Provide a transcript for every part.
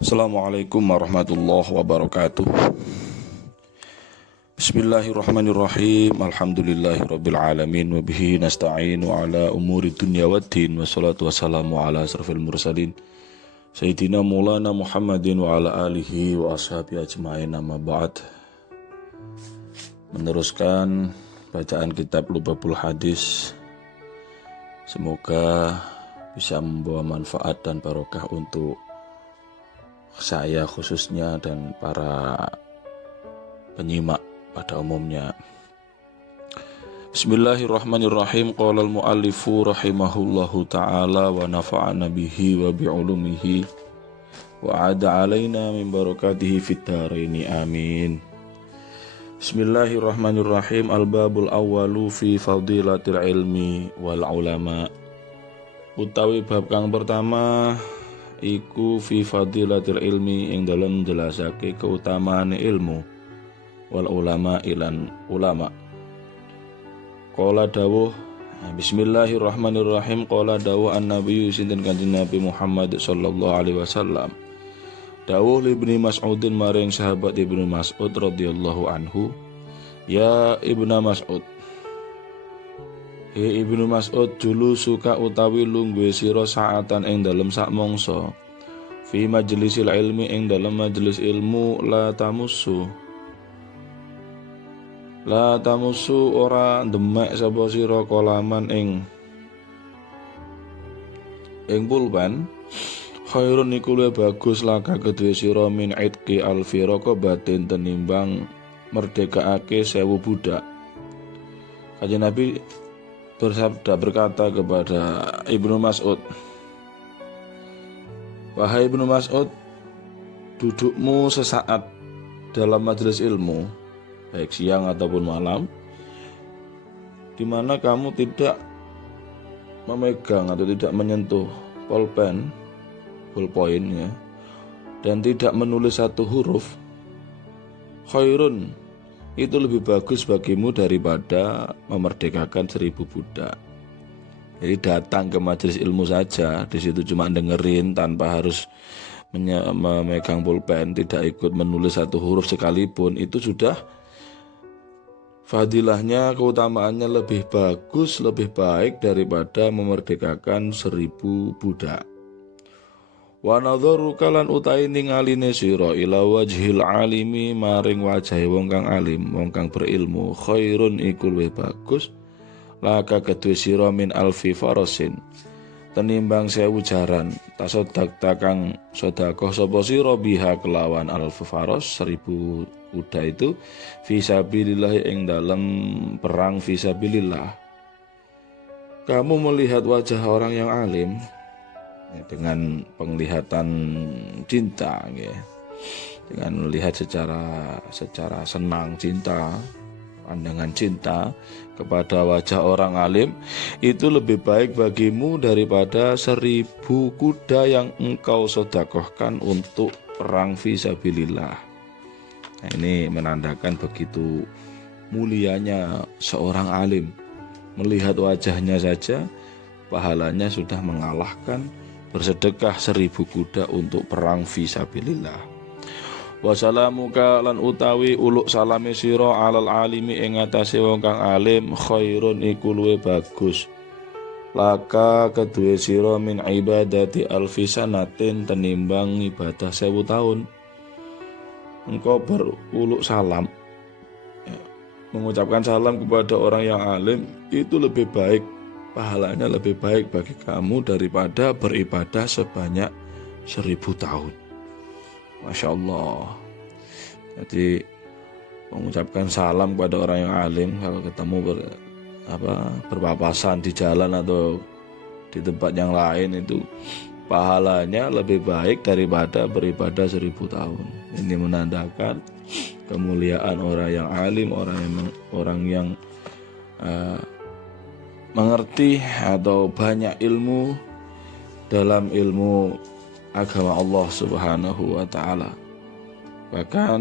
Assalamualaikum warahmatullahi wabarakatuh. Bismillahirrahmanirrahim. Alhamdulillahirabbil alamin wa bihi nasta'inu ala umuri dunya waddin wassalatu wassalamu ala asrofil mursalin Sayyidina Maulana Muhammadin wa ala alihi wa ashabihi ajma'in, amma ba'd. Meneruskan bacaan kitab Lubabul Hadis. Semoga bisa membawa manfaat dan barokah untuk saya khususnya dan para penyimak pada umumnya. Bismillahirrahmanirrahim. Qala al-muallifu rahimahullahu ta'ala wa nafa'ana bihi wa bi'ulumihi wa ada alaina min barakatihi fid dharaini amin. Bismillahirrahmanirrahim. Al-babul awwalu fi fadilatil ilmi wal ulama. Utawi bab kang pertama iku fi fadilatil ilmi ing dalam jelasake keutamaan ilmu wal ulama ilan ulama. Qala dawuh Bismillahirrahmanirrahim. Qala dawuh an-nabi sinten kanjeng Nabi Muhammad sallallahu alaihi wasallam. Dawuh Ibnu Mas'udin maring sahabat Ibnu Mas'ud radhiyallahu anhu, ya Ibnu Mas'ud, Ibnu Mas'ud, julu suka utawi lungguhe sira saatan ing dalem sak mangsa fi majlisil ilmi ing dalem majelis ilmu la tamusu ora demek sapa sira kolaman ing pulpen khairun iku luwih bagus laka kedue sira min itqi alfi raqabatin tenimbang merdekaake 1000 budak. Kanjeng Nabi bersabda berkata kepada Ibnu Mas'ud, wahai Ibnu Mas'ud, dudukmu sesaat dalam majelis ilmu, baik siang ataupun malam, di mana kamu tidak memegang atau tidak menyentuh pulpen, ballpoint ya, dan tidak menulis satu huruf, khairun, itu lebih bagus bagimu daripada memerdekakan 1000 budak. Jadi datang ke majelis ilmu saja, di situ cuma dengerin tanpa harus memegang pulpen, tidak ikut menulis satu huruf sekalipun, itu sudah fadilahnya, keutamaannya lebih bagus, lebih baik daripada memerdekakan 1000 budak. Wa nadharu kalan utai ningaline sira ila wajhil alimi maring wajahe wong kang alim, wong kang berilmu, khairun iku luwih bagus laka kedue sira min alfi farasin tenimbang 1000 jaran tasodak takang sedekah sapa sira biha kelawan alfi faras 1000 kuda itu fisabilillah ing dalam perang fisabilillah. Kamu melihat wajah orang yang alim dengan penglihatan cinta ya. Dengan melihat secara senang cinta, pandangan cinta kepada wajah orang alim, itu lebih baik bagimu daripada 1000 kuda yang engkau sedekahkan untuk perang fisabilillah. Nah, ini menandakan begitu mulianya seorang alim. Melihat wajahnya saja pahalanya sudah mengalahkan bersedekah 1000 kuda untuk perang fisabilillah. Wassalamuka lan utawi uluk salame sira alal alimi ing atase wong kang alim, khairun iku luwih bagus laka kedue sira min ibadati alfi sanatin tenimbang ibadah 1000 tahun. Engkau beruluk salam, mengucapkan salam kepada orang yang alim, itu lebih baik, pahalanya lebih baik bagi kamu daripada beribadah sebanyak 1000 tahun. Masya Allah. Jadi mengucapkan salam kepada orang yang alim kalau ketemu berpapasan di jalan atau di tempat yang lain, itu pahalanya lebih baik daripada beribadah 1000 tahun. Ini menandakan kemuliaan orang yang alim, orang yang mengerti atau banyak ilmu dalam ilmu agama Allah Subhanahu wa ta'ala. Bahkan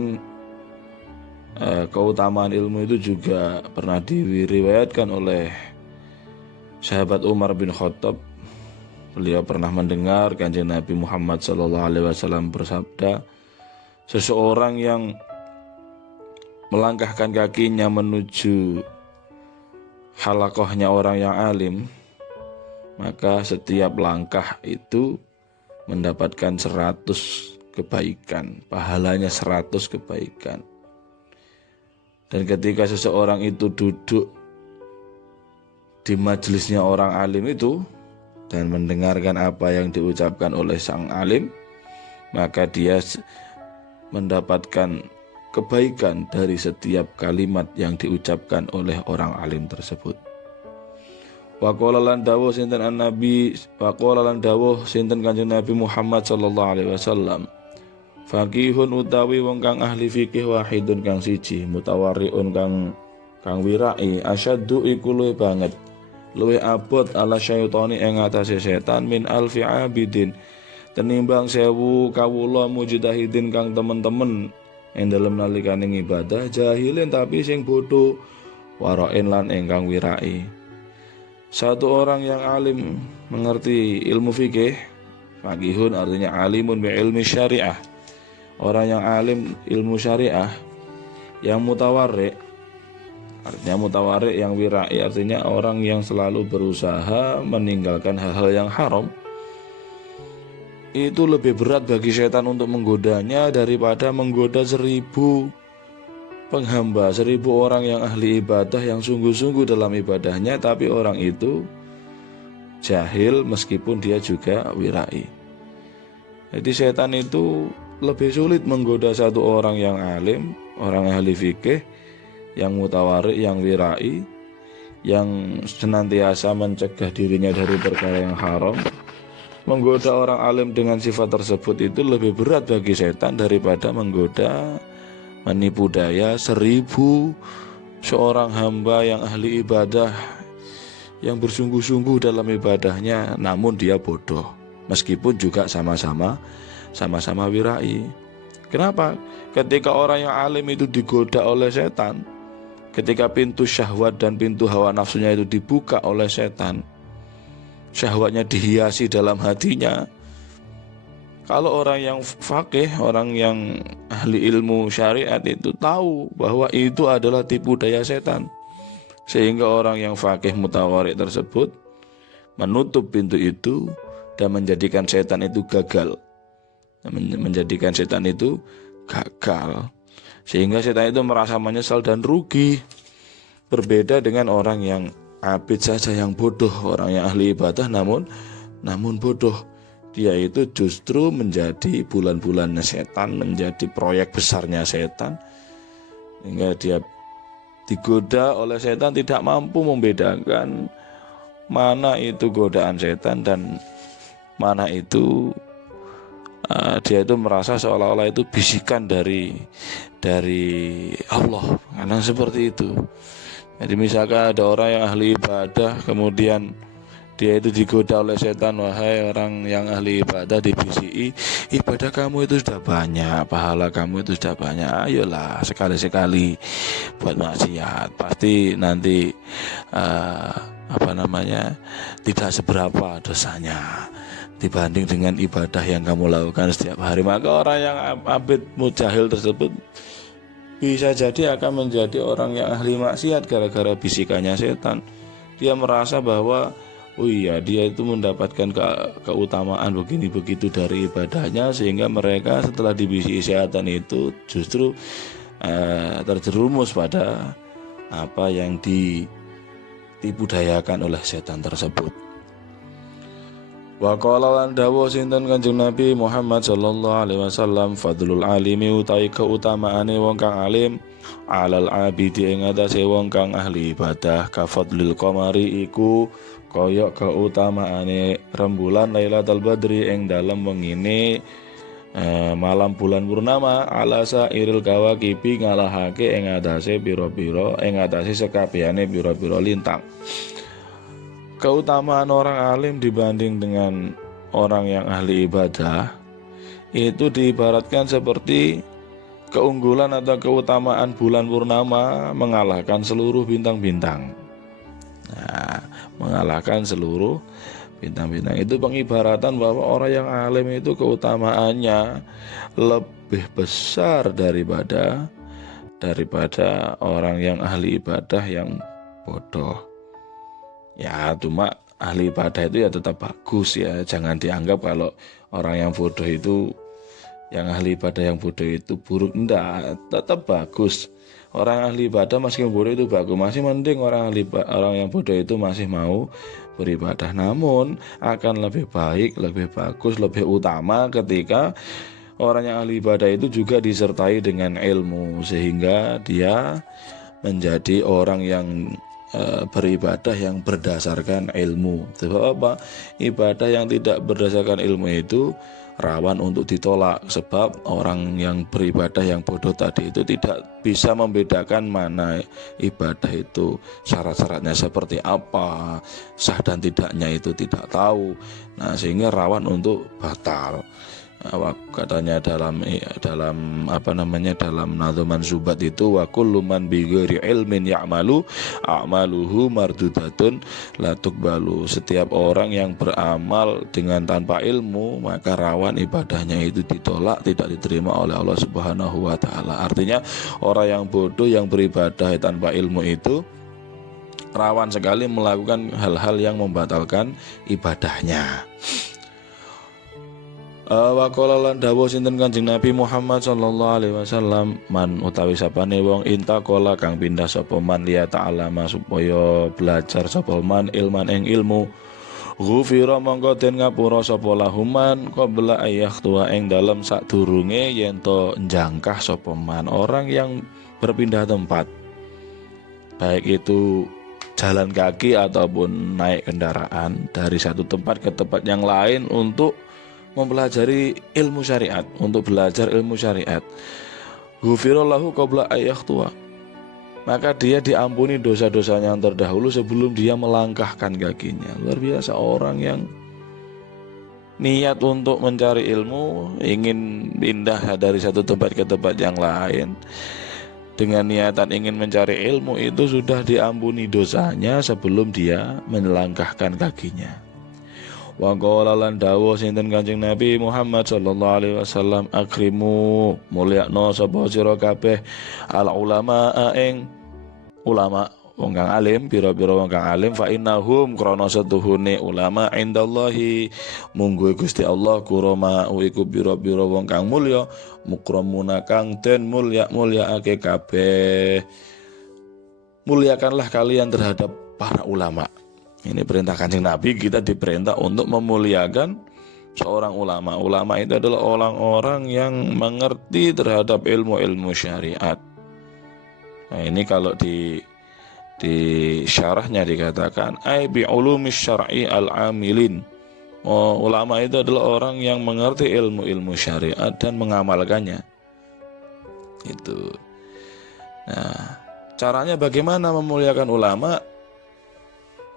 keutamaan ilmu itu juga pernah diriwayatkan oleh sahabat Umar bin Khattab Beliau pernah mendengar Kanjeng Nabi Muhammad SAW bersabda, seseorang yang melangkahkan kakinya menuju halakohnya orang yang alim, maka setiap langkah itu mendapatkan 100 kebaikan, pahalanya 100 kebaikan. Dan ketika seseorang itu duduk di majelisnya orang alim itu dan mendengarkan apa yang diucapkan oleh sang alim, maka dia mendapatkan kebaikan dari setiap kalimat yang diucapkan oleh orang alim tersebut. Wa qala lan dawuh sinten an-nabi, wa qala lan dawuh sinten Kanjeng Nabi Muhammad sallallahu alaihi wasallam, faqihun utawi wong kang ahli fikih, wahidun kang siji, mutawarriun kang wirai, asyaddu iku luwih banget, luwih abot ala syaitani ing atase setan min alfi abidin, tenimbang 1000 kawula mujtahidin kang temen-temen ing dalem nalikane ibadah, jahilin tapi sing bodoh, warain lan ingkang wirai. Satu orang yang alim mengerti ilmu fikih, faqihun artinya alimun bi ilmi syariah, orang yang alim ilmu syariah, yang mutawarri artinya mutawarri, yang wirai artinya orang yang selalu berusaha meninggalkan hal-hal yang haram. Itu lebih berat bagi setan untuk menggodanya daripada menggoda 1000 penghamba, 1000 orang yang ahli ibadah, yang sungguh-sungguh dalam ibadahnya, tapi orang itu jahil meskipun dia juga wirai. Jadi setan itu lebih sulit menggoda satu orang yang alim, orang ahli fikih, yang mutawarri, yang wirai, yang senantiasa mencegah dirinya dari perkara yang haram. Menggoda orang alim dengan sifat tersebut itu lebih berat bagi setan daripada menggoda, menipu daya 1000 seorang hamba yang ahli ibadah, yang bersungguh-sungguh dalam ibadahnya, namun dia bodoh meskipun juga sama-sama wirai. Kenapa? Ketika orang yang alim itu digoda oleh setan, ketika pintu syahwat dan pintu hawa nafsunya itu dibuka oleh setan, syahwatnya dihiasi dalam hatinya. Kalau orang yang faqih, orang yang ahli ilmu syariat itu tahu bahwa itu adalah tipu daya setan, sehingga orang yang faqih mutawarri tersebut menutup pintu itu dan menjadikan setan itu gagal, sehingga setan itu merasa menyesal dan rugi. Berbeda dengan orang yang abid saja, yang bodoh, orang yang ahli ibadah namun bodoh. Dia itu justru menjadi bulan-bulannya setan, menjadi proyek besarnya setan, hingga dia digoda oleh setan, tidak mampu membedakan mana itu godaan setan dan mana itu dia itu merasa seolah-olah itu bisikan dari Allah, karena seperti itu. Jadi misalkan ada orang yang ahli ibadah, kemudian dia itu digoda oleh setan, wahai orang yang ahli ibadah, dibisiki, ibadah kamu itu sudah banyak, pahala kamu itu sudah banyak, ayolah sekali-sekali buat maksiat, pasti nanti tidak seberapa dosanya dibanding dengan ibadah yang kamu lakukan setiap hari. Maka orang yang abid mujahil tersebut bisa jadi akan menjadi orang yang ahli maksiat gara-gara bisikannya setan. Dia merasa bahwa oh iya, dia itu mendapatkan keutamaan begini begitu dari ibadahnya, sehingga mereka setelah dibisiki setan itu justru terjerumus pada apa yang ditipu dayakan oleh setan tersebut. Wa qala lan dawuh sinten Kanjeng Nabi Muhammad sallallahu alaihi wasallam, fadlul alimi utawi keutamaane wong kang alim alal abidi ing atase wong kang ahli ibadah, ka fadlil qamari iku kaya keutamaane rembulan Lailatul Badri ing dalem wengine malam bulan purnama, ala sairil kawakibi ngalahake ing atase pira-pira, ing atase sekabehane pira-pira lintang. Keutamaan orang alim dibanding dengan orang yang ahli ibadah itu diibaratkan seperti keunggulan atau keutamaan bulan purnama mengalahkan seluruh bintang-bintang. Nah, mengalahkan seluruh bintang-bintang itu pengibaratan bahwa orang yang alim itu keutamaannya lebih besar daripada orang yang ahli ibadah yang bodoh. Ya cuma ahli ibadah itu ya tetap bagus ya, jangan dianggap kalau orang yang bodoh itu, yang ahli ibadah yang bodoh itu buruk. Enggak, tetap bagus. Orang ahli ibadah meskipun bodoh itu bagus, masih mending orang yang bodoh itu masih mau beribadah. Namun akan lebih baik, lebih bagus, lebih utama ketika orang yang ahli ibadah itu juga disertai dengan ilmu, sehingga dia menjadi orang yang beribadah yang berdasarkan ilmu. Sebab apa? Ibadah yang tidak berdasarkan ilmu itu rawan untuk ditolak, sebab orang yang beribadah yang bodoh tadi itu tidak bisa membedakan mana ibadah itu syarat-syaratnya seperti apa, sah dan tidaknya itu tidak tahu. Nah, sehingga rawan untuk batal. Katanya dalam Nadzuman Zubat itu, wa kullu man bighairi ilmin ya'malu a'maluhu mardudatun la tuqbalu. Setiap orang yang beramal dengan tanpa ilmu, maka rawan ibadahnya itu ditolak, tidak diterima oleh Allah Subhanahu wa taala. Artinya orang yang bodoh yang beribadah tanpa ilmu itu rawan sekali melakukan hal-hal yang membatalkan ibadahnya. Wa qala lan dawuh sinten Kanjeng Nabi Muhammad sallallahu alaihi wasallam, man utawi sapane wong intaqala kang pindah sapa man liya ta'alama supaya belajar sapa man ilman ing ilmu, ghufira mongko den ngapura sapa lahuman qabla ayyakhtua ing dalem sadurunge yen to njangkah sapa man. Orang yang berpindah tempat, baik itu jalan kaki ataupun naik kendaraan dari satu tempat ke tempat yang lain untuk mempelajari ilmu syariat, untuk belajar ilmu syariat, ghufirallahu qabla ayyakhtua, maka dia diampuni dosa-dosanya yang terdahulu sebelum dia melangkahkan kakinya. Luar biasa, orang yang niat untuk mencari ilmu, ingin pindah dari satu tempat ke tempat yang lain dengan niatan ingin mencari ilmu, itu sudah diampuni dosanya sebelum dia melangkahkan kakinya. Wa qala lan dawuh sinten Kanjeng Nabi Muhammad sallallahu alaihi wasallam, akrimu mulyakno sapa sira kabeh al ulama ing ulama wong kang alim, pira-pira wong kang alim, fa innahum krana setuhune ulama indallahi mungguhe Gusti Allah kurama iku pira-pira wong kang mulya, mukramuna kang den mulyaake kabeh. Muliakanlah kalian terhadap para ulama. Ini perintah Kanjeng Nabi, kita diperintah untuk memuliakan seorang ulama. Ulama itu adalah orang-orang yang mengerti terhadap ilmu-ilmu syariat. Nah, ini kalau di syarahnya dikatakan ai bi ulumis syar'i al-amilin. Ulama itu adalah orang yang mengerti ilmu-ilmu syariat dan mengamalkannya. Itu. Nah, caranya bagaimana memuliakan ulama?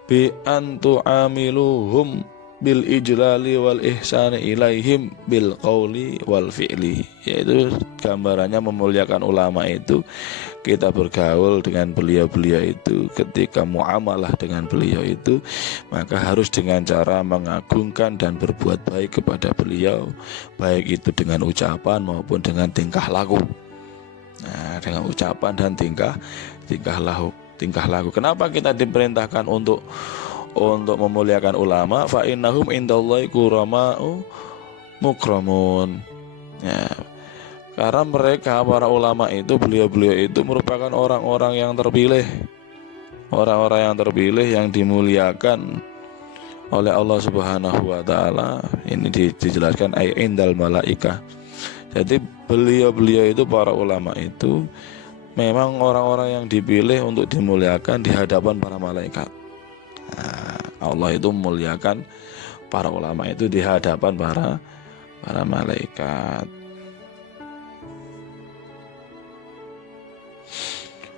Bi antu amiluhum bil ijlali wal ihsani ilaihim bil qawli wal fi'li. Yaitu gambarannya memuliakan ulama itu kita bergaul dengan beliau-beliau itu, ketika muamalah dengan beliau itu maka harus dengan cara mengagungkan dan berbuat baik kepada beliau, baik itu dengan ucapan maupun dengan tingkah laku. Nah, dengan ucapan dan tingkah laku. Kenapa kita diperintahkan untuk memuliakan ulama? Fa innahum indallahi kurama'u mukramun. Ya, karena mereka para ulama itu, beliau-beliau itu merupakan orang-orang yang terpilih, yang dimuliakan oleh Allah Subhanahu wa taala. Ini dijelaskan ay indal malaikah. Jadi beliau-beliau itu, para ulama itu memang orang-orang yang dipilih untuk dimuliakan di hadapan para malaikat. Nah, Allah itu memuliakan para ulama itu di hadapan para malaikat.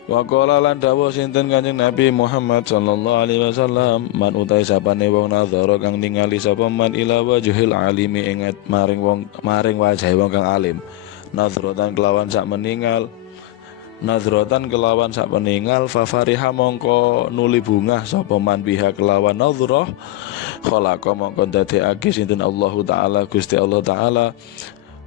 Wa qala lan dawuh sinten Kanjeng Nabi Muhammad sallallahu alaihi wasallam, man utai sapane wong nadzara kang ningali sapa man ila wajhil alimi ingat maring wajah wong kang alim, nadzratan kelawan sak meninggal nadrotan kelawan sak peninggal fafariha mongko nuli bungah sapa man biha kelawan nadhrah khalaqa mongko dadekake sinten Allahu taala Gusti Allah taala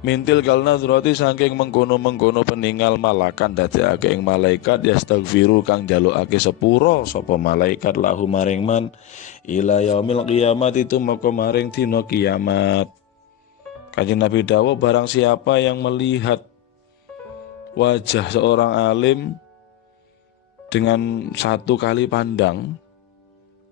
mintil kal nadhrati saking mengkono-mengkono peninggal malakan dadekake ing malaikat yastaghfiru kang jalukake sepuro sapa malaikat lahu maring man ila yaumil kiamat itu moko maring dina kiamat. Kanjeng Nabi dawuh barang siapa yang melihat wajah seorang alim dengan satu kali pandang,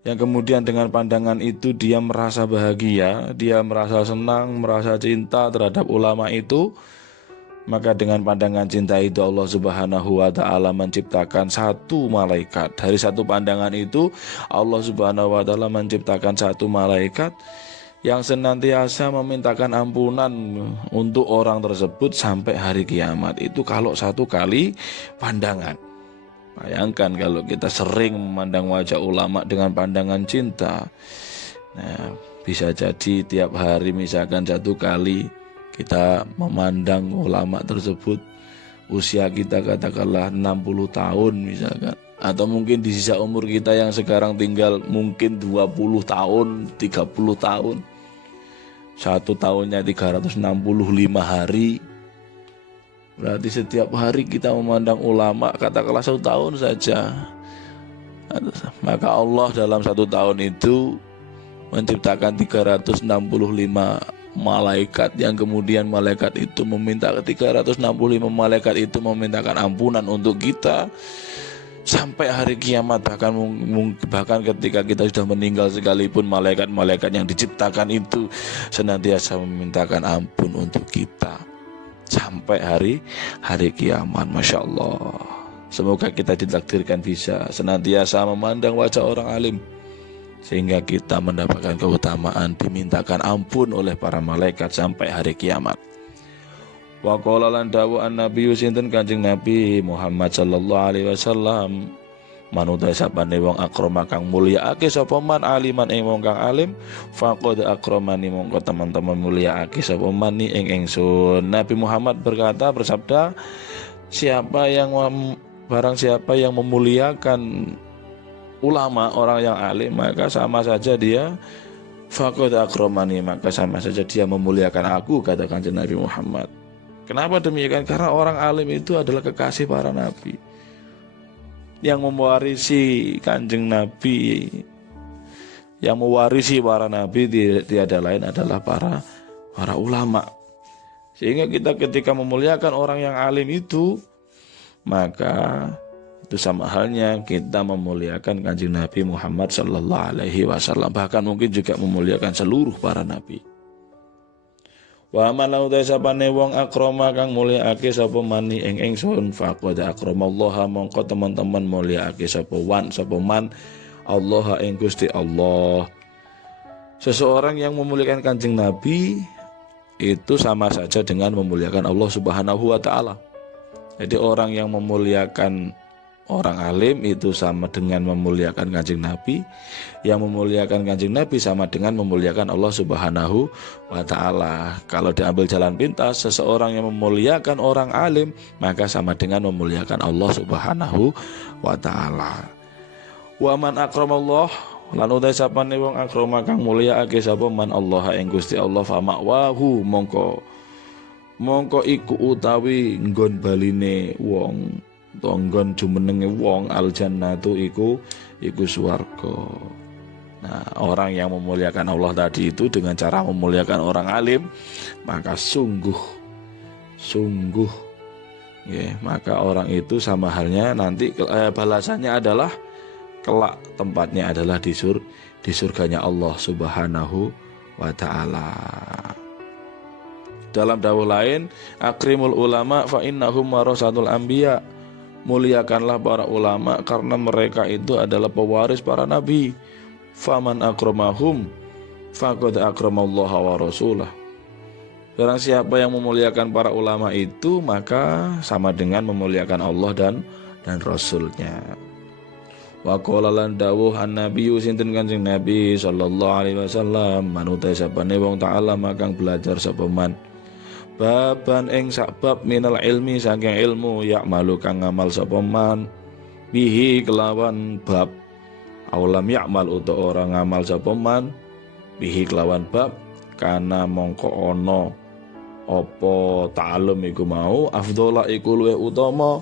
yang kemudian dengan pandangan itu dia merasa bahagia, dia merasa senang, merasa cinta terhadap ulama itu, maka dengan pandangan cinta itu Allah Subhanahu wa taala menciptakan satu malaikat. Dari satu pandangan itu Allah Subhanahu wa taala menciptakan satu malaikat yang senantiasa memintakan ampunan untuk orang tersebut sampai hari kiamat. Itu kalau satu kali pandangan. Bayangkan kalau kita sering memandang wajah ulama dengan pandangan cinta. Nah, bisa jadi tiap hari misalkan satu kali kita memandang ulama tersebut, usia kita katakanlah 60 tahun misalkan, atau mungkin di sisa umur kita yang sekarang tinggal mungkin 20 tahun, 30 tahun, satu tahunnya 365 hari, berarti setiap hari kita memandang ulama katakanlah 1 tahun saja, maka Allah dalam 1 tahun itu menciptakan 365 malaikat, yang kemudian malaikat itu meminta 365 malaikat itu memintakan ampunan untuk kita sampai hari kiamat. Bahkan ketika kita sudah meninggal sekalipun, malaikat-malaikat yang diciptakan itu senantiasa memintakan ampun untuk kita sampai hari kiamat. Masya Allah. Semoga kita ditakdirkan bisa senantiasa memandang wajah orang alim sehingga kita mendapatkan keutamaan dimintakan ampun oleh para malaikat sampai hari kiamat. Wa qala lan dawu an-nabi sinten Kanjeng Nabi Muhammad sallallahu alaihi wasallam, manuta sapane wong akrama kang mulyaake sapa man aliman ing wong kang alim, faqad akramani mongko teman-teman mulyaake sapa man ing ingsun. Nabi Muhammad bersabda, barang siapa yang memuliakan ulama, orang yang alim, maka sama saja dia faqad akramani, maka sama saja dia memuliakan aku, kata Kanjeng Nabi Muhammad. Kenapa demikian? Karena orang alim itu adalah kekasih para nabi. Yang mewarisi Kanjeng Nabi, yang mewarisi para nabi tiada lain adalah para ulama. Sehingga kita ketika memuliakan orang yang alim itu, maka itu sama halnya kita memuliakan Kanjeng Nabi Muhammad sallallahu alaihi wasallam, bahkan mungkin juga memuliakan seluruh para nabi. Wa man lau tasapane wong akrama kang mulyaake sapa mani ing ingsun, faqad akramallaha mongko teman-teman mulyaake sapa man Allah ing Gusti Allah. Seseorang yang memuliakan Kanjeng Nabi itu sama saja dengan memuliakan Allah Subhanahu wa taala. Jadi orang yang memuliakan orang alim itu sama dengan memuliakan Kanjeng Nabi. Yang memuliakan Kanjeng Nabi sama dengan memuliakan Allah Subhanahu wa ta'ala. Kalau diambil jalan pintas, seseorang yang memuliakan orang alim, maka sama dengan memuliakan Allah Subhanahu wa ta'ala. Wa man akramallah, lan utai sapane wong akrama kang mulyaake sapa man Allah ing Gusti Allah, fa ma'wahu mongko iku utawi nggon baline wong, tonggon jumenenge wong aljannatu iku swarga. Nah, orang yang memuliakan Allah tadi itu dengan cara memuliakan orang alim, maka sungguh ya, maka orang itu sama halnya nanti balasannya adalah kelak tempatnya adalah di surganya Allah Subhanahu wa ta'ala. Dalam dawuh lain, akrimul ulama fa innahum warasatul anbiya, muliakanlah para ulama karena mereka itu adalah pewaris para nabi. Faman akramahum faqad akramallaha wa rasulah. Barang siapa yang memuliakan para ulama itu, maka sama dengan memuliakan Allah dan Rasulnya. Wa qala lan dawuh an-nabiyyu sinten Kanjeng Nabi sallallahu alaihi wasallam, manuta sapane wong ta'ala makang belajar sapa man baban ing sakbab minal ilmi saking ilmu ya'malu kang ngamal sapa man bihi kelawan bab aulam ya'mal uta ora ngamal sapa man bihi kelawan bab kana mongko ana apa ta'alum iku mau afdhola iku luwih utama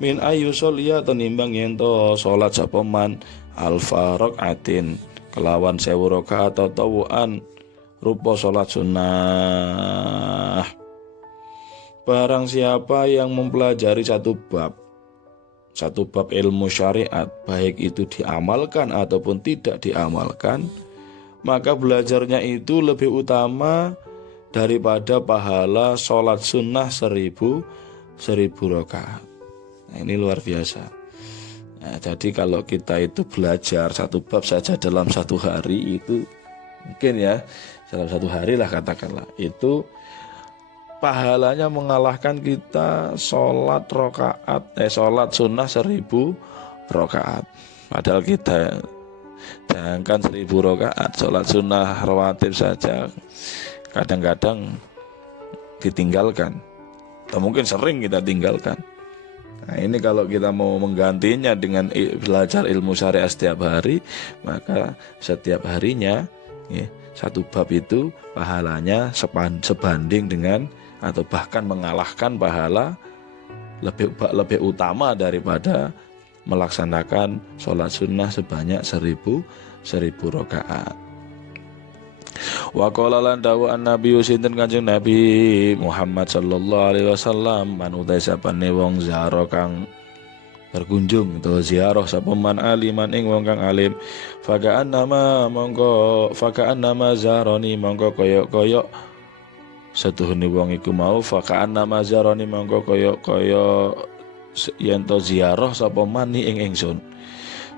min ayu sholia tenimbang yento salat sapa man alfa rakaatin kelawan 1000 rakaat atau tawuan rupa salat sunnah. Barang siapa yang mempelajari satu bab ilmu syariat, baik itu diamalkan ataupun tidak diamalkan, maka belajarnya itu lebih utama daripada pahala sholat sunnah 1000 rakaat. Nah, ini luar biasa. Nah, jadi kalau kita itu belajar satu bab saja dalam satu hari itu mungkin ya dalam satu hari lah katakanlah itu pahalanya mengalahkan kita sholat sunnah 1000 rakaat. Padahal kita jangankan 1000 rakaat, sholat sunnah rawatib saja kadang-kadang ditinggalkan atau mungkin sering kita tinggalkan. Nah, ini kalau kita mau menggantinya dengan belajar ilmu syariat setiap hari, maka setiap harinya ya, satu bab itu pahalanya sebanding dengan atau bahkan mengalahkan pahala lebih utama daripada melaksanakan sholat sunnah sebanyak 1000 rakaat. Wa qala lan dawu an-nabi sinten Kanjeng Nabi Muhammad sallallahu alaihi wasallam man utai sapane wong ziarah kang berkunjung atau ziarah sapa man aliman ing wong kang alim fakaan nama zaroni mongko koyok setuhune wong iku mau fakaan nama zaroni mongko koyok yen to ziarah sapa man ing ingsun.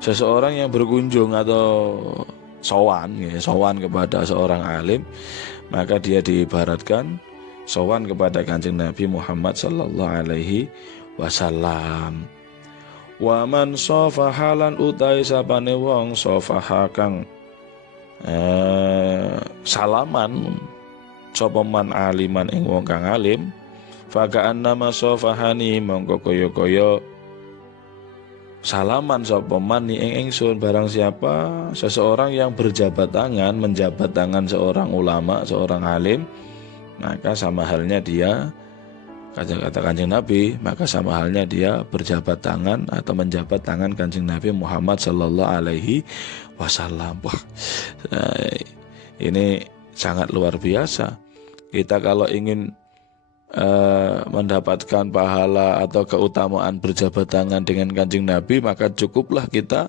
Seseorang yang berkunjung atau sowan kepada seorang alim, maka dia diibaratkan sowan kepada Kanjeng Nabi Muhammad sallallahu alaihi wasallam. Wa man safahalan utai sapane wong safaha kang salaman sapa man aliman ing wong kang alim fakaan nama safahani mongko kaya salaman sapa man ing ingsun. Barang siapa seseorang yang menjabat tangan seorang ulama, seorang alim, maka sama halnya dia kata Kanjeng Nabi, maka sama halnya dia berjabat tangan atau menjabat tangan Kanjeng Nabi Muhammad sallallahu alaihi wasallam. Wah, ini sangat luar biasa. Kita kalau ingin mendapatkan pahala atau keutamaan berjabat tangan dengan Kanjeng Nabi, maka cukuplah kita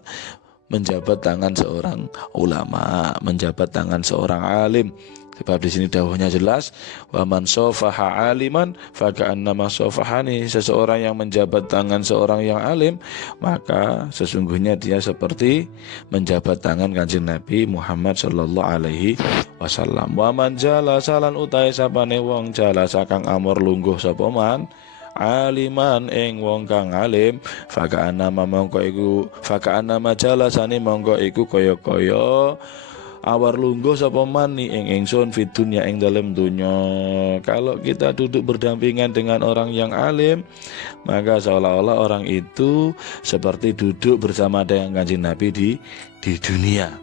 menjabat tangan seorang ulama, menjabat tangan seorang alim. Sebab di sini dawuhnya jelas, wa man safaha aliman faka'annama safahani. Seseorang yang menjabat tangan seorang yang alim, maka sesungguhnya dia seperti menjabat tangan Kanjeng Nabi Muhammad sallallahu alaihi wasallam. Wa man jalasa lan utahe sapane wong jalasa kang amor lungguh sapa man aliman ing wong kang alim faka'annama jalasane mongko iku kaya awar lungguh sapa man ing ingsun fid dunya ing dalem dunya. Kalau kita duduk berdampingan dengan orang yang alim, maka seolah-olah orang itu seperti duduk bersama dengan Kanjeng Nabi di dunia.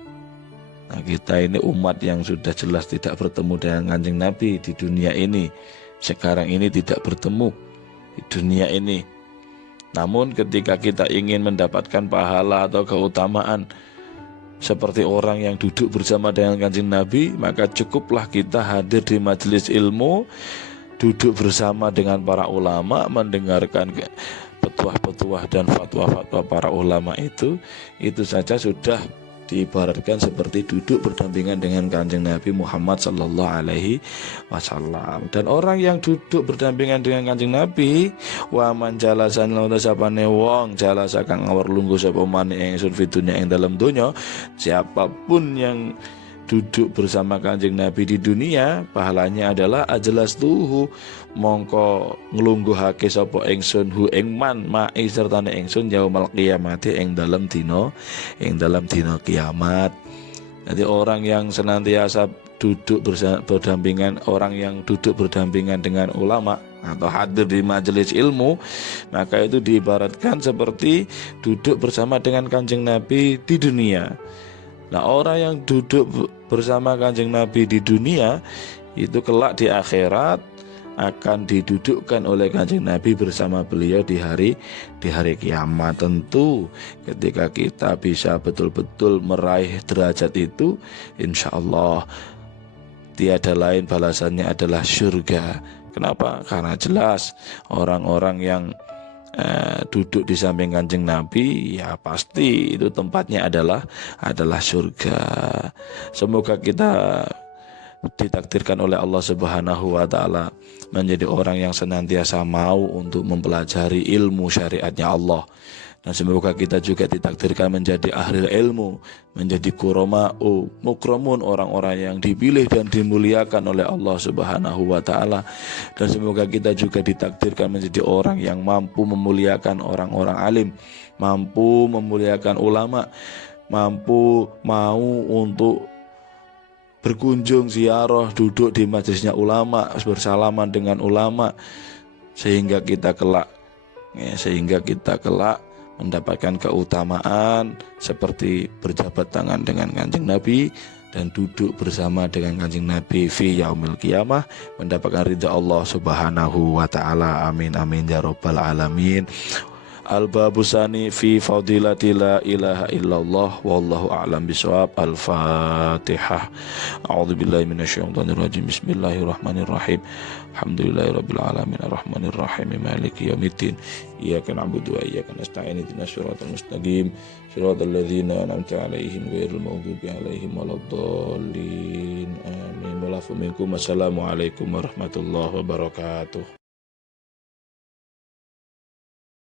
Nah, kita ini umat yang sudah jelas tidak bertemu dengan Kanjeng Nabi di dunia ini. Sekarang ini tidak bertemu di dunia ini. Namun ketika kita ingin mendapatkan pahala atau keutamaan seperti orang yang duduk bersama dengan Kanjeng Nabi, maka cukuplah kita hadir di majelis ilmu, duduk bersama dengan para ulama, mendengarkan petuah-petuah dan fatwa-fatwa para ulama itu saja sudah diibaratkan seperti duduk berdampingan dengan Kanjeng Nabi Muhammad sallallahu alaihi wasallam. Dan orang yang duduk berdampingan dengan Kanjeng Nabi, wa man jalasan lawan sapane wong jalasa kang ngawur lungguh sapa man ing ingsun fitunya ing dalam donya, siapapun yang duduk bersama Kanjeng Nabi di dunia, pahalanya adalah ajelas tuhu mongko nglungguhake sapa ingsun hu ing man mai sertane ingsun yaumul qiyamati ing dalam dina kiamat. Jadi orang yang senantiasa berdampingan, orang yang duduk berdampingan dengan ulama atau hadir di majelis ilmu, maka itu diibaratkan seperti duduk bersama dengan Kanjeng Nabi di dunia. Nah, orang yang duduk bersama Kanjeng Nabi di dunia itu kelak di akhirat akan didudukkan oleh Kanjeng Nabi bersama beliau di hari kiamat. Tentu ketika kita bisa betul-betul meraih derajat itu, insya Allah tiada lain balasannya adalah surga. Kenapa? Karena jelas orang-orang yang duduk di samping Kanjeng Nabi, ya pasti itu tempatnya adalah surga. Semoga kita ditakdirkan oleh Allah Subhanahu wa taala menjadi orang yang senantiasa mau untuk mempelajari ilmu syariatnya Allah. Dan semoga kita juga ditakdirkan menjadi ahli ilmu, menjadi kurama'u, mukramun, orang-orang yang dipilih dan dimuliakan oleh Allah Subhanahu wa taala. Dan semoga kita juga ditakdirkan menjadi orang yang mampu memuliakan orang-orang alim, mampu memuliakan ulama, mampu mau untuk berkunjung ziarah, duduk di majelisnya ulama, bersalaman dengan ulama, sehingga kita kelak mendapatkan keutamaan seperti berjabat tangan dengan Kanjeng Nabi dan duduk bersama dengan Kanjeng Nabi fi yaumil qiyamah, mendapatkan ridha Allah Subhanahu wa taala. Amin amin ya rabbal alamin. Al-Babusani fi fadilati la ilaha illallah wallahu a'lam bishawab. Al-Fatihah. A'udzubillahi minasyaitonir rajim. Bismillahirrahmanirrahim. Alhamdulillahirabbil alamin arrahmanir rahim maliki yaumiddin. Iyyaka na'budu wa iyyaka nasta'in ihdinas siratal mustaqim siratal ladzina an'amta 'alaihim ghairil maghdubi 'alaihim waladdallin. Amin. Wa lafu minkum. Assalamualaikum warahmatullahi wabarakatuh.